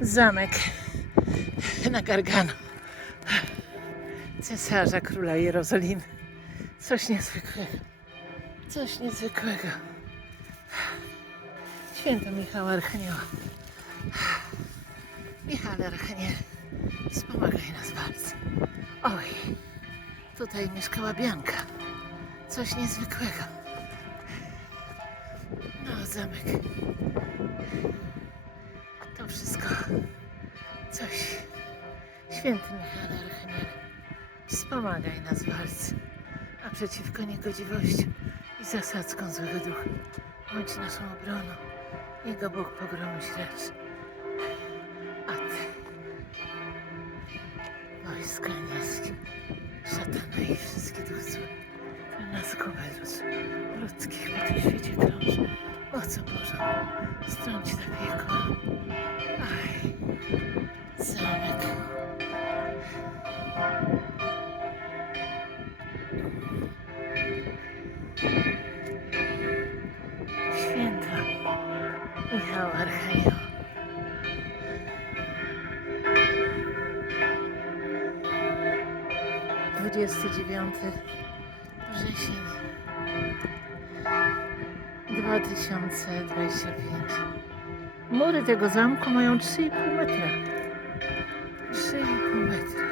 Zamek na Gargano. Cesarza króla Jerozolimy. Coś niezwykłego. Coś niezwykłego. Święto Michała Archanioła. Michale Archaniel, wspomagaj nas bardzo. Oj, tutaj mieszkała Bianka. Coś niezwykłego. No, zamek. To wszystko coś. Święty Michale wspomagaj nas bardzo. A przeciwko niegodziwościom i zasadzkom złego ducha bądź naszą obroną. Jego Bóg pogromić raczy. A ty, wojska niebieskie, szatana i wszystkie złe, które nas kubelus, ludzkich po tym świecie krążą, mocą Bożą, strąć na piekło. Święta Michał Archanioł. Dwudziesty dziewiąty wrzesień dwa tysiące dwadzieścia pięć. Mury tego zamku mają 3,5 metra. 3,5 metra.